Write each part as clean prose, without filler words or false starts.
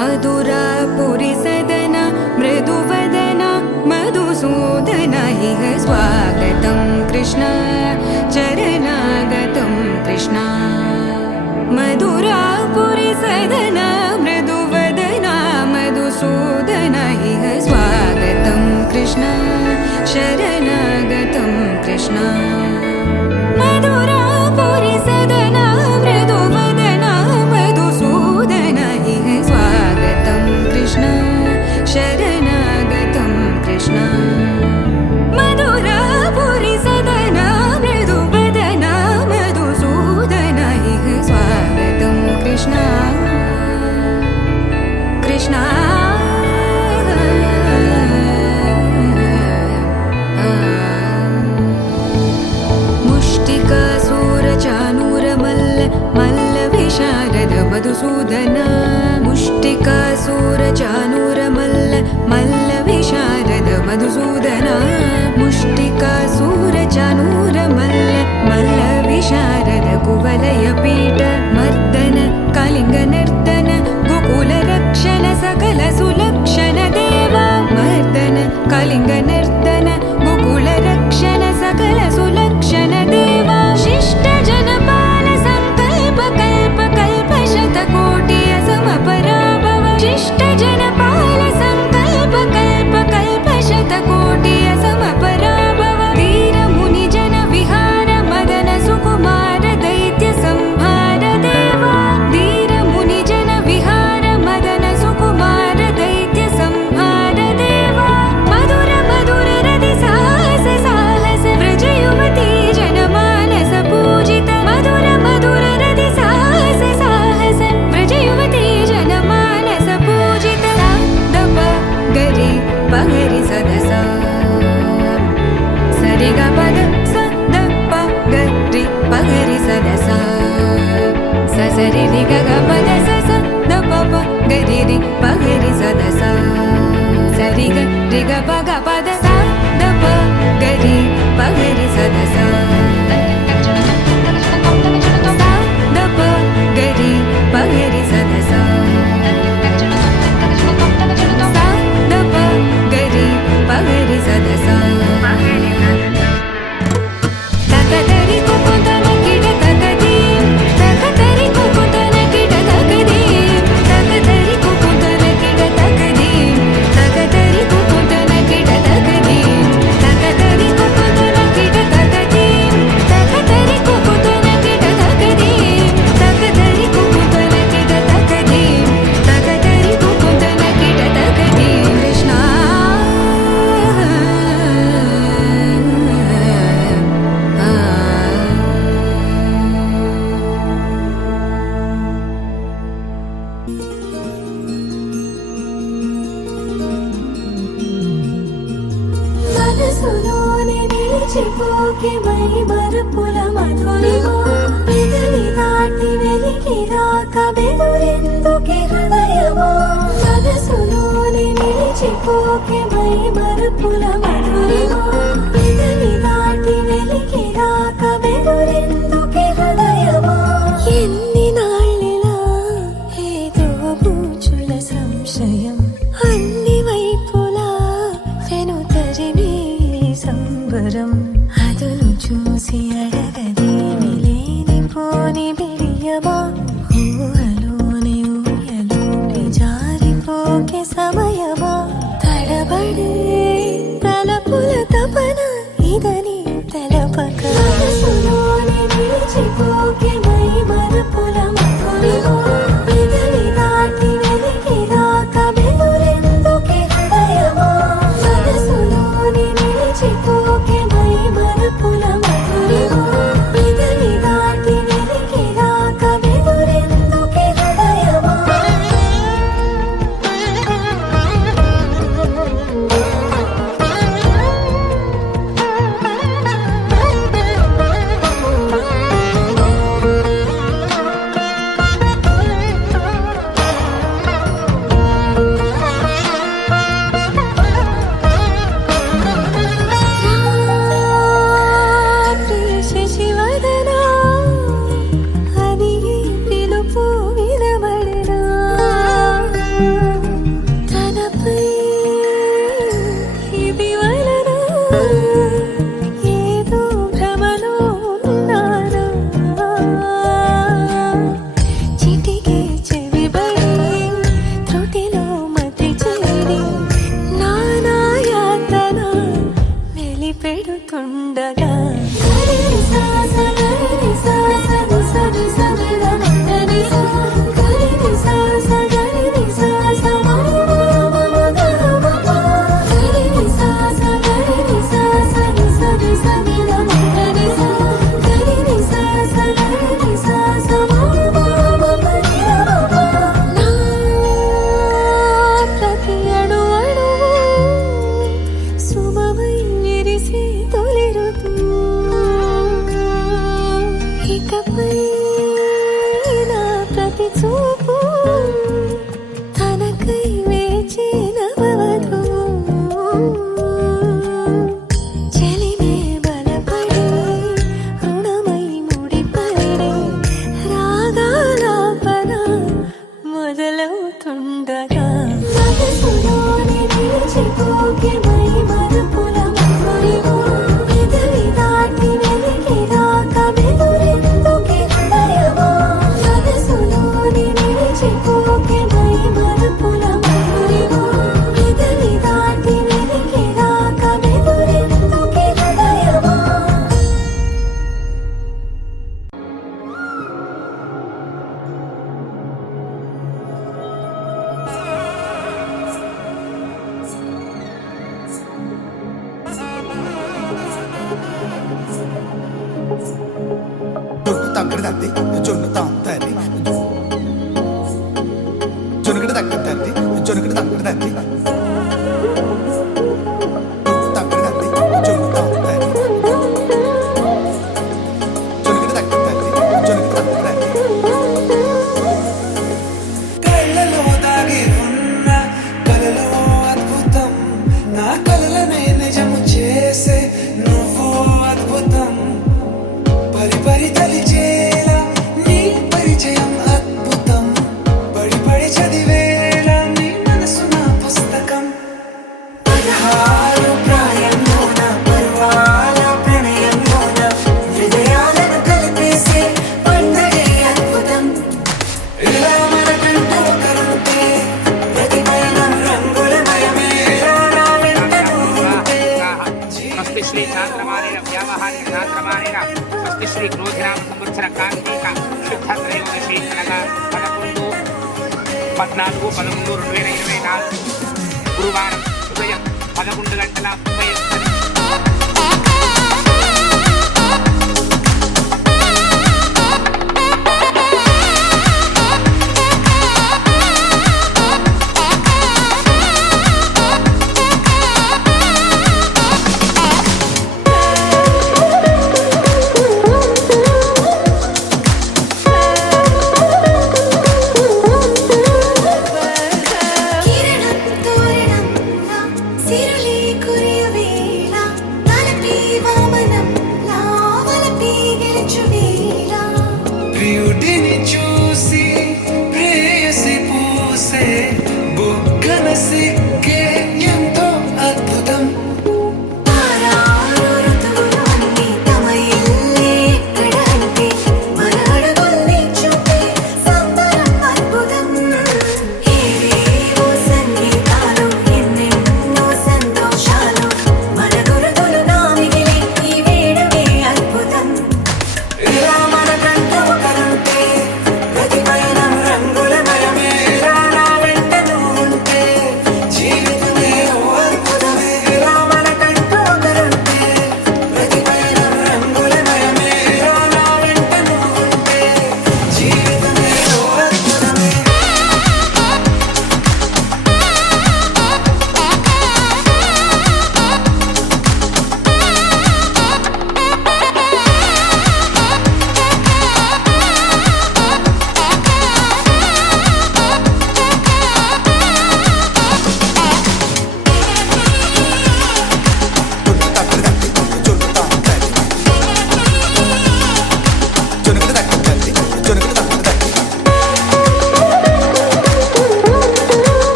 मधुरापुरी सदन मृदुवदन मधुसूदन इह स्वागतं कृष्ण चरणागतं कृष्ण मधुरापुरी सदन मृदुवदन मधुसूदन इह स्वागतं कृष्ण शरणागतं कृष्ण मधुरापुरी सदन मृदुवदन मधुसूदन इह स्वागतं कृष्ण शरणागतं कृष्ण मधुरापुरी सदन मृदुवदन मधुसूदन इह स्वागतं कृष्ण कृष्ण मधुसूदन मुष्टिकासुरचाणूरमल्ल मल्ल विशारद मधुसूदन मुष्टिकासुरचाणूरमल्ल मल्ल विशारद कुवलयपीठ मर्दन कलिङ्गनर्तन गोकुलरक्षण सकल सुलक्षण देवा मर्दन कलिङ्गनर्तन गोकुलरक्षण सकल सुलक्षण देवा शिष्ट जनपाल संकल्प कल्प कल्प शतकोटि असमपराभव शिष्ट जनपाल संकल्प कल्प कल्प शतकोटि असमपराभव वीर मुनि जन विहार मदन सुकुमार दैत्य संहार देवा वीर मुनि जन विहार मदन सुकुमार दैत्य संहार देवा मधुर मधुर रति साहस साहस व्रज युवती जनमानस पूजित मधुर मधुर रति साहस साहस व्रज युवती जनमानस पूजित दप गरि पगरि सदस सरि ग पद स द प गरि पगरि सदस स सरि रि ग ग पद स स द प प गरि रि पगरि सदस सरि ग रि ग प ग पद स द प गरि पगरि सदस द प गरि पगरि सदस द प गरि पगरि सदस तकदरि कुकुतन किट तकदीम तकदरि कुकुतन किट तकदीम तकदरि कुकुतन किट तकदीम तकदरि कुकुतन किट तकदीम तकदरि कुकुतन किट तकदीम तकदरि कुकुतन किट तकदीम तकदरि कुकुतन किट तकदीम तकदरि कुकुतन किट तकदीम कृष्ण మనసులోని నిలిచిపోకే మై మరుపుల మధురిమో పెదవి దాటి వెలికి రాక బెదురెందుకే హృదయమో మనసులోని నిలిచిపోకే మై మరుపుల మధురిమో పెదవి దాటి వెలికి రాక బెదురెందుకే హృదయమో ఎన్ని నాళ్ళిలా ఏదో పూచుల సంశయం అన్ని వైపులా వెనుతరిని సంబరం అదును చూసి అడగదేమి లేనిపోని బిడియమా ఊహలోని ఊయలోని జారిపోకే సమయమా తడబడే తలపుల తపన ఇదని తెలపక మనసులోని నిలిచిపోకే మై మరుపుల మధురిమో పెదవి దాటి వెలికి రాక బెదురెందుకే హృదయమో మనసులోని నిలిచిపోకే మై మరుపుల మధురిమో పెడుతుండగా గరి సా సా గరి సా సా ని సా ని సా ని ద మ ద ని సా గరి సా సా గరి సా సా మ మ మ ద మ ప గరి సా సా గరి సా సా ని సా ని సా ని ద మ ద ని సా గరి సా సా గరి సా సా మ మ మ మ ని ద మ ప నా ప్రతి అణువు శుభమై విరిసే తొలి ఋతువు ఇకపై నా ప్రతి చూపు తనకై వేచి నవవధువు చెలిమే బలపడి రుణమై ముడిపడి రాగాలాపన మొదలవుతుండగా మనసులోని నిలిచిపోకే మై మరుపుల మధురిమో పెదవి దాటి వెలికి రాక బెదురెందుకే హృదయమో మనసులోని నిలిచిపోకే మై మరుపుల మధురిమో పెదవి దాటి వెలికి రాక బెదురెందుకే హృదయమో జొన్ను తగ్గడి తద్ది జొన్ను తాంతది జొనుగడి తగ్గడి తద్ది జొనుగడి తగ్గడి తద్ది జొన్ను తగ్గడి తద్ది జొన్ను తాంతది జొనుగడి తగ్గడి తద్ది జొనుగడి తగ్గడి తద్ది కళ్ళలో దాగి ఉన్న కలలో అద్భుతం నా కలలనే నిజము చేసే నువ్వు అద్భుతం పరి పరి తలిచేలా నీ పరిచయం అద్భుతం పడి పడి చదివేలా నీ మనసు నా పుస్తకం 16 ప్రాయంలోన పర్వాల ప్రణయంలోన హృదయాలను కలిపేసే పండగే అద్భుతం ఇలా మనకంటూ ఒకరుంటే ప్రతిపైన రంగులమయమే ఇలా నా వెంట నువ్వు ఉంటే స్వస్తి శ్రీ చాంద్రమానేన వ్యావహారిక చాంద్రమానేన స్వస్తి శ్రీ క్రోధినామ సంవత్సర కార్తీక శుద్ధ త్రయోదశి అనగా 11/14/2024 గురువారం ఉదయం 11:31 కిరణం తోరణంలా సిరులే కురియవే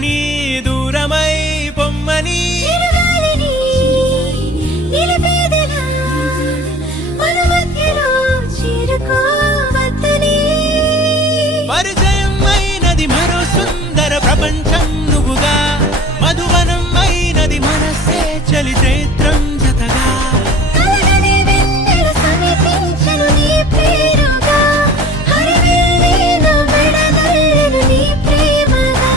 రమ్మని దూరమై పొమ్మని చిరుగాలిని నిలిపేదెలా మన మధ్యలో చేరుకోవద్దని పరిచయం అయినది మరో సుందర ప్రపంచం నువ్వుగా మధువనం అయినది మనస్సే చలి చైత్రం జతగా కలగని వెన్నెల సమీపించను నీ పేరుగా హరివెల్లి నా మెడనల్లను నీ ప్రేమగా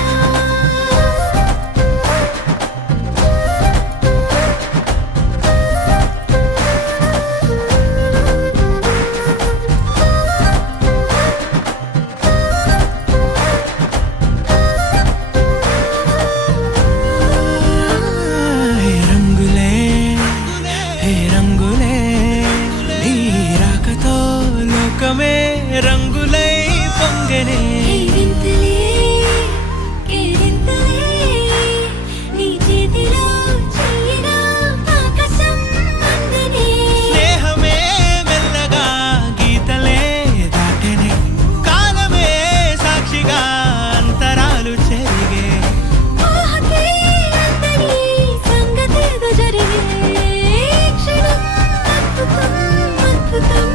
హే రంగులే హే రంగులే నీ రాకతో లోకమే రంగులై పొంగనే ఈ వింతలే కేరింతలే నీ చేతిలో చెయ్యిగా ఆకాశం అందనే స్నేహమే మెల్లగా గీతలే దాటెనే కాలమే సాక్షిగా అంతరాలు చెరిగే ఊహకే అందని సంగతేదో జరిగే క్షణం అద్భుతం అద్భుతం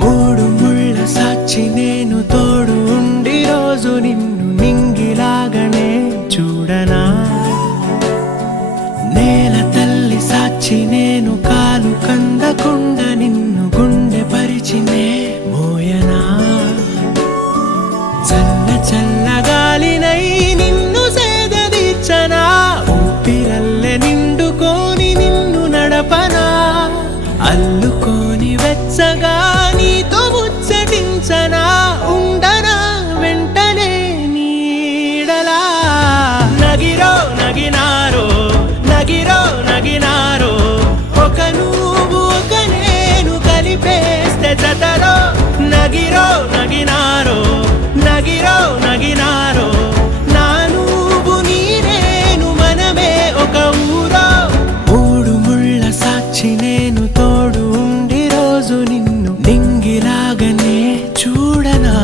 మూడు ముళ్ళ సాక్షి నేను తోడు ఉండి రోజు నిన్ను నింగిలాగనే చూడనా నేల తల్లి సాక్షి నేను కాలు కందకుండా నిన్ను గుండె పరిచినే మోయనా చల్ల చల్లగాలినై నిన్ను సేదదీర్చనా ఊపిరల్లె నిండుకొని నిన్ను నడపనా అల్లుకొని వెచ్చగా నీతో ముచ్చటించనా ఉండనా వెంటనే నీడలా నగిరో నగినారో నగిరో నగినారో ఒక నువ్వు ఒక నేను కలిపేస్తే జతలో నగిరో నగినారో నగిరో నగినారో నా నువ్వు నీ నేను మనమే ఒక ఊరో మూడు ముళ్ళ సాక్షి నేను తోడు ఉండి రోజు నిన్ను నింగిలాగనే చూడనా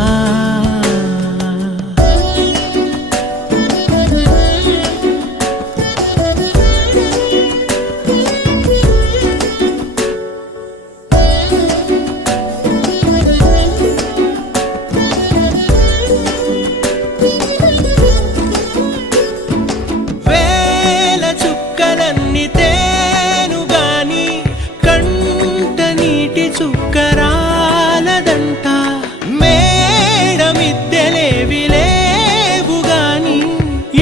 వేల చుక్కలన్నీ తేను గాని కంట నీటి చుక్కరాలదంట మేడ మిద్దెలేవి లేవు గాని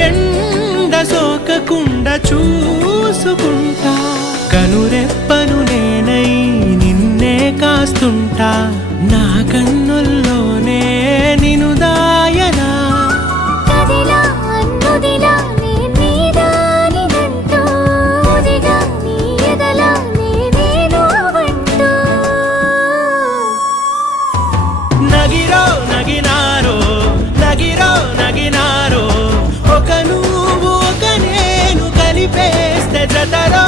ఎండ సోకకుండా చూసుకుంటా కనురెప్పను నేనై నిన్నే కాస్తుంటా నా కన్నుల్లోనే నిను దాయనా కదిలా అన్నుదిలా నీ నీదానిదంటూ ఉదిగా నీ ఎదలా నేనేను వంటూ నగిరో నగినారో నగిరో నగినారో ఒక నువ్వు ఒక నేను కలిపేస్తే జతలో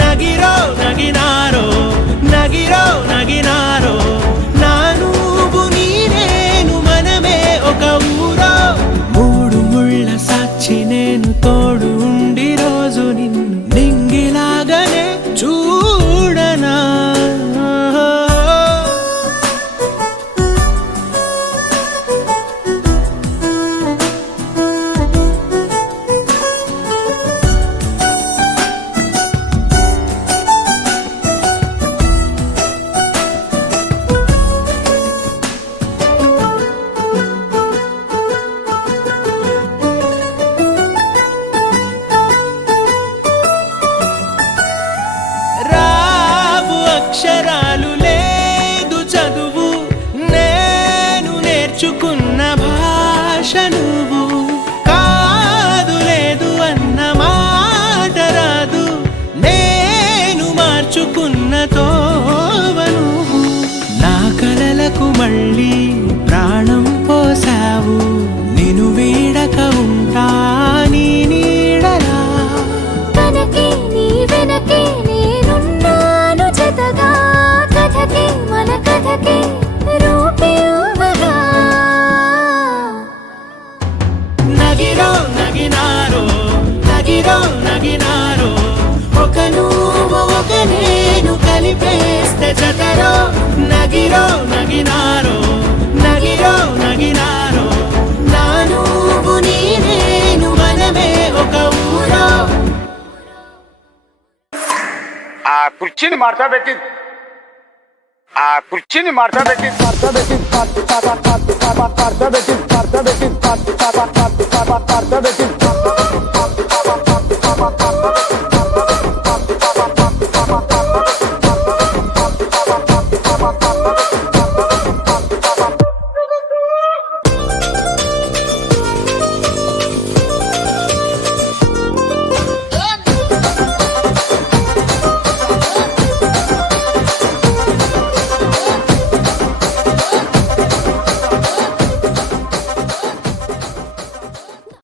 నగిరో నగినారో నగిరో నగినారో నా నువ్వు నీ నేను మనమే ఒక ఊరో మూడు ముళ్ళ సాక్షి నేను తోడు ఉండి రోజు నిన్ను నింగిలాగనే చూడనా తోవను నా కలలకు మళ్ళీ ప్రాణం పోసావు నిన్ను వీడక ఉంటా నీ నీడలా కనకే నీ వెనకే నేనున్నాను జతగా కథకే మన కథకే రూపివ్వగా నగిరో నగినారో నగిరో నగినారో ఒక నువ్వు ఒక నేను కలిపేస్తే జతరో నగిరో నగినారో నగిరో నగినారో నా నువ్వు నీ నేను మనమే ఒక ఊరో ఆ కుర్చీని మార్చబెట్టి ఆ కుర్చీని మార్చబెట్టి మార్చబెట్టి